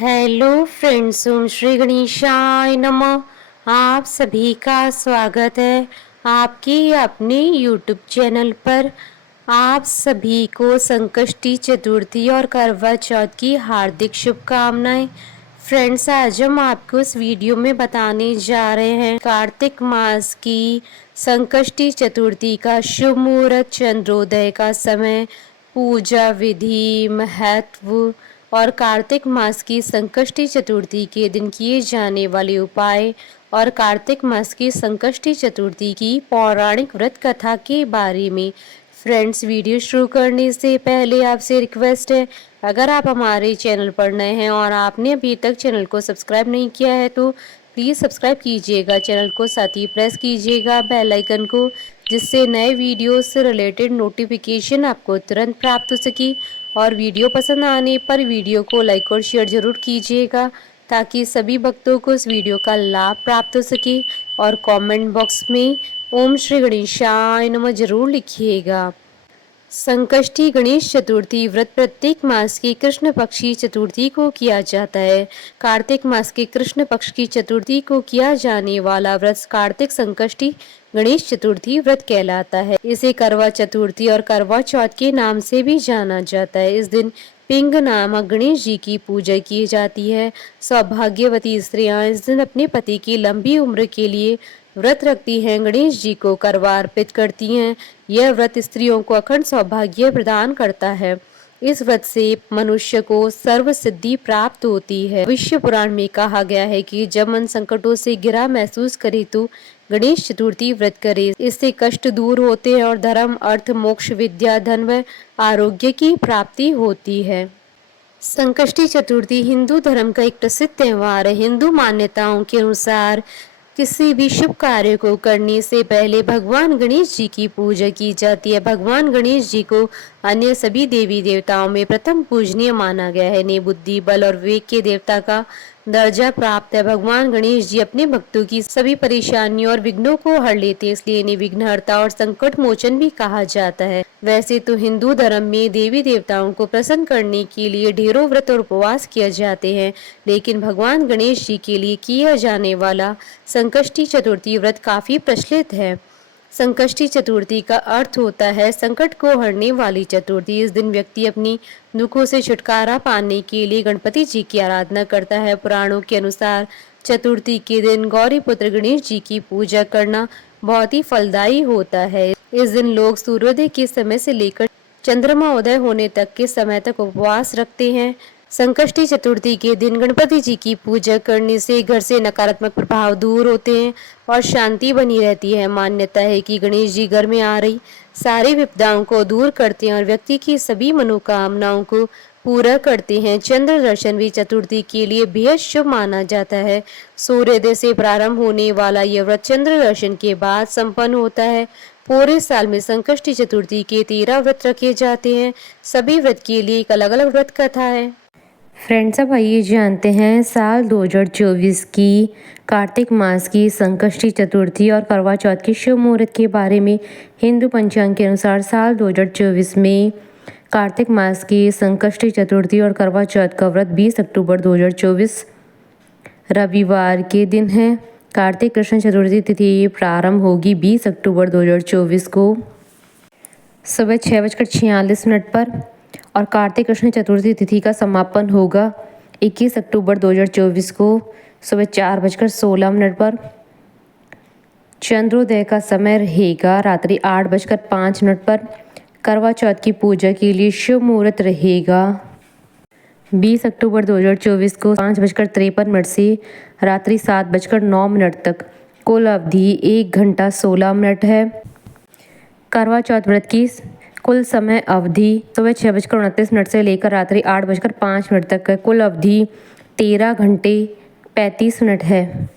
Hello friends, ओम श्री गणेशाय नमः। आप सभी का स्वागत है आपके अपने यूट्यूब चैनल पर। आप सभी को संकष्टी चतुर्थी और करवा चौथ की हार्दिक शुभकामनाएं। फ्रेंड्स, आज हम आपको इस वीडियो में बताने जा रहे हैं कार्तिक मास की संकष्टी चतुर्थी का शुभ मुहूर्त, चंद्रोदय का समय, पूजा विधि, महत्व और कार्तिक मास की संकष्टी चतुर्थी के दिन किए जाने वाले उपाय और कार्तिक मास की संकष्टी चतुर्थी की पौराणिक व्रत कथा के बारे में। फ्रेंड्स, वीडियो शुरू करने से पहले आपसे रिक्वेस्ट है, अगर आप हमारे चैनल पर नए हैं और आपने अभी तक चैनल को सब्सक्राइब नहीं किया है तो प्लीज़ सब्सक्राइब कीजिएगा चैनल को, साथ ही प्रेस कीजिएगा बेल आइकन को, जिससे नए वीडियो से रिलेटेड नोटिफिकेशन आपको तुरंत प्राप्त हो सके। और वीडियो पसंद आने पर वीडियो को लाइक और शेयर जरूर कीजिएगा ताकि सभी भक्तों को इस वीडियो का लाभ प्राप्त हो सके। और कमेंट बॉक्स में ओम श्री गणेशाय नमः जरूर लिखिएगा। संकष्टी गणेश चतुर्थी व्रत प्रत्येक मास की कृष्ण पक्ष की चतुर्थी को किया जाता है। कार्तिक मास के कृष्ण पक्ष की चतुर्थी को किया जाने वाला व्रत कार्तिक संकष्टी गणेश चतुर्थी व्रत कहलाता है। इसे करवा चतुर्थी और करवा चौथ के नाम से भी जाना जाता है। इस दिन पिंग नामक गणेश जी की पूजा की जाती है। सौभाग्यवती स्त्रियां इस दिन अपने पति की लंबी उम्र के लिए व्रत रखती हैं, गणेश जी को करवा अर्पित करती हैं। यह व्रत स्त्रियों को अखंड सौभाग्य प्रदान करता है। इस व्रत से मनुष्य को सर्व सिद्धि प्राप्त होती है। विश्व पुराण में कहा गया है कि जब मन संकटों से घिरा महसूस करे तो गणेश चतुर्थी व्रत करे। इससे कष्ट दूर होते हैं और धर्म, अर्थ, मोक्ष, विद्या, धन व आरोग्य की प्राप्ति होती है। संकष्टी चतुर्थी हिंदू धर्म का एक प्रसिद्ध त्योहार है। हिंदू मान्यताओं के अनुसार किसी भी शुभ कार्य को करने से पहले भगवान गणेश जी की पूजा की जाती है। भगवान गणेश जी को अन्य सभी देवी देवताओं में प्रथम पूजनीय माना गया है। इन्हें बुद्धि, बल और विवेक के देवता का दर्जा प्राप्त है। भगवान गणेश जी अपने भक्तों की सभी परेशानियों और विघ्नों को हर लेते हैं, इसलिए इन्हें विघ्नहर्ता और संकट मोचन भी कहा जाता है। वैसे तो हिंदू धर्म में देवी देवताओं को प्रसन्न करने के लिए ढेरों व्रत और उपवास किए जाते हैं, लेकिन भगवान गणेश जी के लिए किया जाने वाला संकष्टी चतुर्थी व्रत काफी प्रचलित है। संकष्टी चतुर्थी का अर्थ होता है संकट को हरने वाली चतुर्थी। इस दिन व्यक्ति अपनी दुखों से छुटकारा पाने के लिए गणपति जी की आराधना करता है। पुराणों के अनुसार चतुर्थी के दिन गौरी पुत्र गणेश जी की पूजा करना बहुत ही फलदायी होता है। इस दिन लोग सूर्योदय के समय से लेकर चंद्रमा उदय होने तक के समय तक उपवास रखते हैं। संकष्टी चतुर्थी के दिन गणपति जी की पूजा करने से घर से नकारात्मक प्रभाव दूर होते हैं और शांति बनी रहती है। मान्यता है कि गणेश जी घर में आ रही सारी विपदाओं को दूर करते हैं और व्यक्ति की सभी मनोकामनाओं को पूरा करते हैं। चंद्र दर्शन भी चतुर्थी के लिए बेहद शुभ माना जाता है। सूर्योदय से प्रारंभ होने वाला यह व्रत चंद्र दर्शन के बाद संपन्न होता है। पूरे साल में संकष्टी चतुर्थी के 13 व्रत रखे जाते हैं। सभी व्रत के लिए एक अलग अलग व्रत कथा है। फ्रेंड्स, अब आइए जानते हैं साल 2024 की कार्तिक मास की संकष्टी चतुर्थी और करवा चौथ के शुभ मुहूर्त के बारे में। हिंदू पंचांग के अनुसार साल 2024 में कार्तिक मास की संकष्टी चतुर्थी और करवा चौथ का व्रत 20 अक्टूबर 2024 रविवार के दिन है। कार्तिक कृष्ण चतुर्थी तिथि प्रारंभ होगी 20 अक्टूबर 2024 को सुबह 6:46 पर और कार्तिक कृष्ण चतुर्थी तिथि का समापन होगा 21 अक्टूबर 2024 को सुबह 4:16 पर। चंद्रोदय का समय रहेगा रात्रि 8:05 पर। करवा चौथ की पूजा के लिए शुभ मुहूर्त रहेगा 20 अक्टूबर 2024 को 5:53 से रात्रि 7:09 तक। कुल अवधि 1 घंटा 16 मिनट है। करवा चौथ व्रत की कुल समय अवधि सुबह 6:29 से लेकर रात्रि 8:05 तक है। कुल अवधि 13 घंटे 35 मिनट है।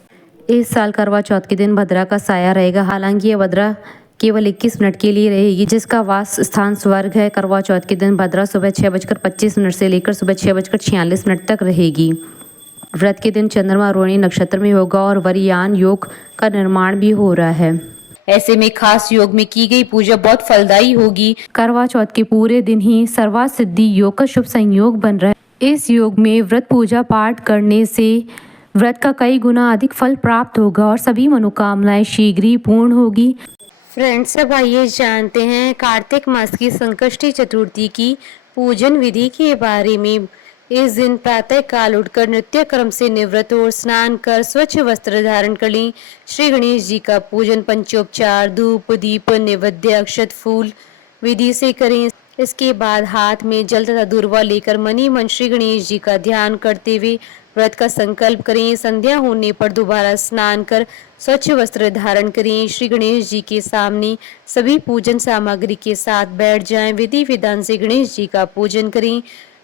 इस साल करवा चौथ के दिन भद्रा का साया रहेगा। हालांकि यह भद्रा केवल 21 मिनट के लिए रहेगी, जिसका वास स्थान स्वर्ग है। करवा चौथ के दिन भद्रा सुबह 6:25 से लेकर सुबह 6:46 तक रहेगी। व्रत के दिन चंद्रमा रोहिणी नक्षत्र में होगा और वरियान योग का निर्माण भी हो रहा है। ऐसे में खास योग में की गई पूजा बहुत फलदायी होगी। करवा चौथ के पूरे दिन ही सर्वा सिद्धि योग का शुभ संयोग बन रहा है। इस योग में व्रत पूजा पाठ करने से व्रत का कई गुना अधिक फल प्राप्त होगा और सभी मनोकामनाएं शीघ्र ही पूर्ण होगी। फ्रेंड्स, अब आइए जानते हैं कार्तिक मास की संकष्टी चतुर्थी की पूजन विधि के बारे में। इस दिन प्रातः काल उठकर नित्य कर्म से निवृत्त और स्नान कर स्वच्छ वस्त्र धारण कर लें। श्री गणेश जी का पूजन पंचोपचार धूप दीप नैवेद्य अक्षत फूल विधि से करें। इसके बाद हाथ में जल तथा दूर्वा लेकर मनी मन श्री गणेश जी का ध्यान करते हुए व्रत का संकल्प करें। संध्या होने पर दोबारा स्नान कर स्वच्छ वस्त्र धारण करें। श्री गणेश जी के सामने सभी पूजन सामग्री के साथ बैठ जाएं। विधि विधान से गणेश जी का पूजन करें।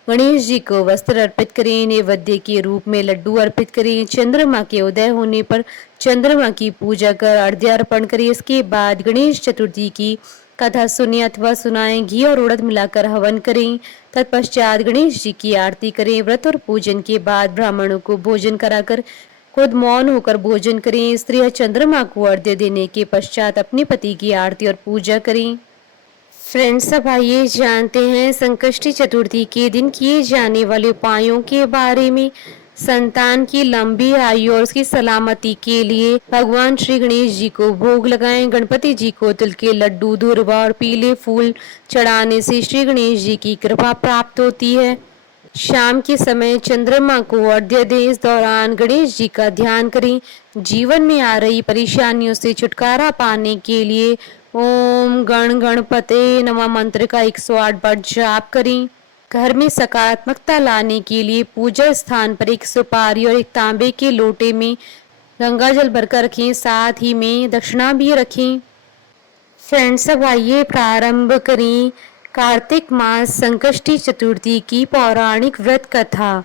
गणेश जी को वस्त्र अर्पित करें। नैवेद्य के रूप में लड्डू अर्पित करें। चंद्रमा के उदय होने पर चंद्रमा की पूजा कर अर्घ्यार्पण करें। इसके बाद गणेश चतुर्थी की कथा सुने अथवा सुनाएं। घी और उड़द मिलाकर हवन करें। तत्पश्चात गणेश जी की आरती करें। व्रत और पूजन के बाद ब्राह्मणों को भोजन कराकर खुद मौन होकर भोजन करें। स्त्रियां चंद्रमा को अर्घ्य देने के पश्चात अपने पति की आरती और पूजा करें। फ्रेंड्स, अब आइए जानते हैं संकष्टी चतुर्थी के दिन किए जाने वाले उपायों के बारे में। संतान की लंबी आयु और उसकी सलामती के लिए भगवान श्री गणेश जी को भोग लगाएं। गणपति जी को तिल के लड्डू दूर्वा और पीले फूल चढ़ाने से श्री गणेश जी की कृपा प्राप्त होती है। शाम के समय चंद्रमा को अर्घ्य दें। इस दौरान गणेश जी का ध्यान करें। जीवन में आ रही परेशानियों से छुटकारा पाने के लिए ओम गण गणपते नमः मंत्र का 108 बार जाप करें। घर में सकारात्मकता लाने के लिए पूजा स्थान पर एक सुपारी और एक तांबे के लोटे में गंगा जल भरकर रखें। साथ ही में दक्षिणा भी रखें। फ्रेंड्स, अब आइए प्रारंभ करें कार्तिक मास संकष्टी चतुर्थी की पौराणिक व्रत कथा।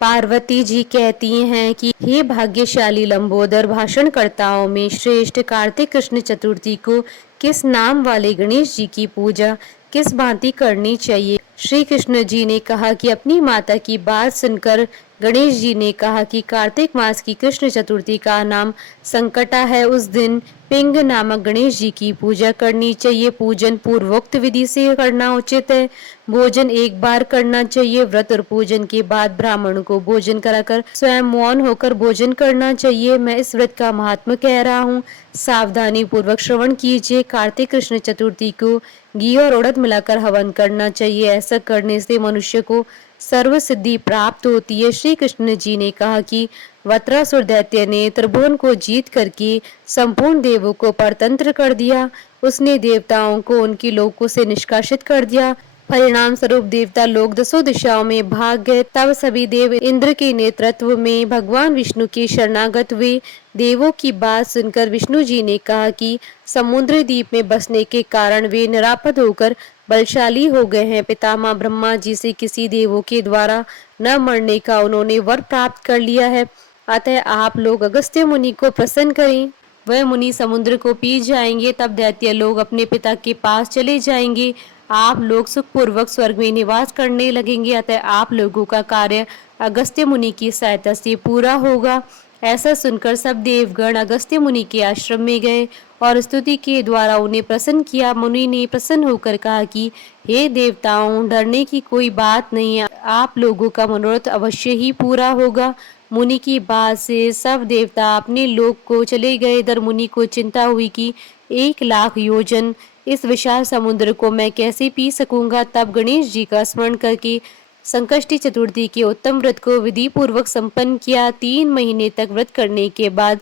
पार्वती जी कहती हैं कि हे भाग्यशाली लंबोदर, भाषणकर्ताओं में श्रेष्ठ कार्तिक कृष्ण चतुर्थी को किस नाम वाले गणेश जी की पूजा किस भांति करनी चाहिए। श्री कृष्ण जी ने कहा कि अपनी माता की बात सुनकर गणेश जी ने कहा कि कार्तिक मास की कृष्ण चतुर्थी का नाम संकटा है। उस दिन पिंग नामक गणेश जी की पूजा करनी चाहिए। पूजन पूर्वोक्त विधि से करना उचित है। भोजन एक बार करना चाहिए। व्रत और पूजन के बाद ब्राह्मण को भोजन कराकर स्वयं मौन होकर भोजन करना चाहिए। मैं इस व्रत का महात्मा कह रहा हूँ, सावधानी पूर्वक श्रवण कीजिए। कार्तिक कृष्ण चतुर्थी को घी और उड़द मिलाकर हवन करना चाहिए। ऐसा करने से मनुष्य को सर्व सिद्धि प्राप्त होती है। श्री कृष्ण जी ने कहा कि वत्रासुर दैत्य ने त्रिभुवन को जीत करके संपूर्ण देवों को परतंत्र कर दिया। उसने देवताओं को उनकी लोकों से निष्कासित कर दिया। परिणाम स्वरूप देवता लोग दसों दिशाओं में भाग गए। तब सभी देव इंद्र के नेतृत्व में भगवान विष्णु के शरणागत हुए। देवों की बात सुनकर विष्णु जी ने कहा कि समुद्र द्वीप में बसने के कारण वे निरापद होकर बलशाली हो गए हैं। पितामह ब्रह्मा जी से किसी देवों के द्वारा न मरने का उन्होंने वर प्राप्त कर लिया है। अतः आप लोग अगस्त्य मुनि को प्रसन्न करें। वह मुनि समुद्र को पी जाएंगे। तब दैत्य लोग अपने पिता के पास चले जाएंगे। आप लोग सुखपूर्वक स्वर्ग में निवास करने लगेंगे। अतः आप लोगों का कार्य अगस्त्य मुनि की सहायता से पूरा होगा। ऐसा सुनकर सब देवगण अगस्त्य मुनि के आश्रम में गए और स्तुति के द्वारा उन्हें प्रसन्न किया। मुनि ने प्रसन्न होकर कहा कि हे देवताओं, डरने की कोई बात नहीं है। आप लोगों का मनोरथ अवश्य ही पूरा होगा। मुनि की बात से सब देवता अपने लोक को चले गए। इधर मुनि को चिंता हुई कि 1,00,000 योजन इस विशाल समुद्र को मैं कैसे पी सकूंगा। तब गणेश जी का स्मरण करके संकष्टी चतुर्थी के उत्तम व्रत को विधि पूर्वक संपन्न किया। 3 महीने तक व्रत करने के बाद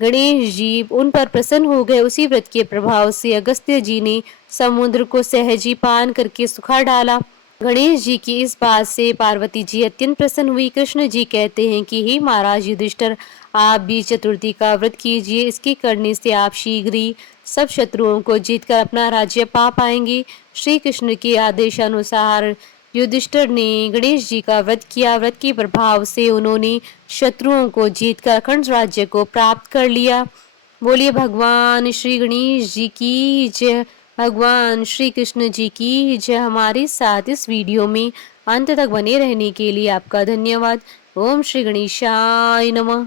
गणेश जी उन पर प्रसन्न हो गए। उसी व्रत के प्रभाव से अगस्त्य जी ने समुद्र को सहजी पान करके सुखा डाला। गणेश जी की इस बात से पार्वती जी अत्यंत प्रसन्न हुई। कृष्ण जी कहते हैं कि हे महाराज युधिष्ठिर, आप भी चतुर्थी का व्रत कीजिए। इसके करने से आप शीघ्र ही सब शत्रुओं को जीतकर अपना राज्य पा पाएंगे। श्री कृष्ण के आदेशानुसार युधिष्ठिर ने गणेश जी का व्रत किया। व्रत के प्रभाव से उन्होंने शत्रुओं को जीतकर अखंड राज्य को प्राप्त कर लिया। बोलिए भगवान श्री गणेश जी की जय। भगवान श्री कृष्ण जी की जय। हमारे साथ इस वीडियो में अंत तक बने रहने के लिए आपका धन्यवाद। ओम श्री गणेशाय नमः।